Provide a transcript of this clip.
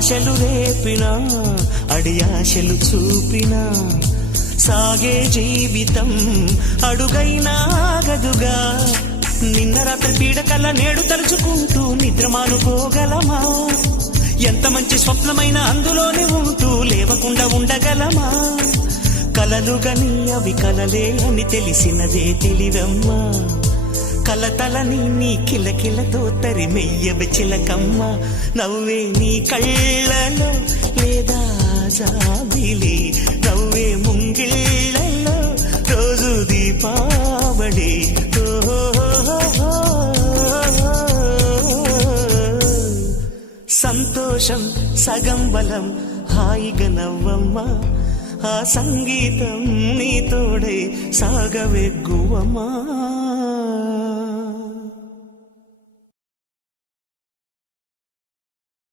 ఆశలు రేపినా అడియాశలు చూపినా సాగే జీవితం అడుగైనా ఆగదుగా. నిన్న రాత్రి పీడకల నేడు తలుచుకుంటూ నిద్రమానుకోగలమా? ఎంత మంచి స్వప్నమైన అందులోనే ఉంటూ లేవకుండా ఉండగలమా? కలలుగని అవి కలలే అని తెలిసినదే తెలివమ్మా. కలతలని నీ కిలకిలతో తరిమెయ్యవి చిలకమ్మ. నవ్వే నీ కళ్ళలో లేదా జాబిలి, నవ్వే ముంగిళ్ళలో రోజు దీపావళి. సంతోషం సగం బలం, హాయిగా నవ్వమ్మా. ఆ సంగీతం నీ తోడై సాగవెగ్గువమ్మా.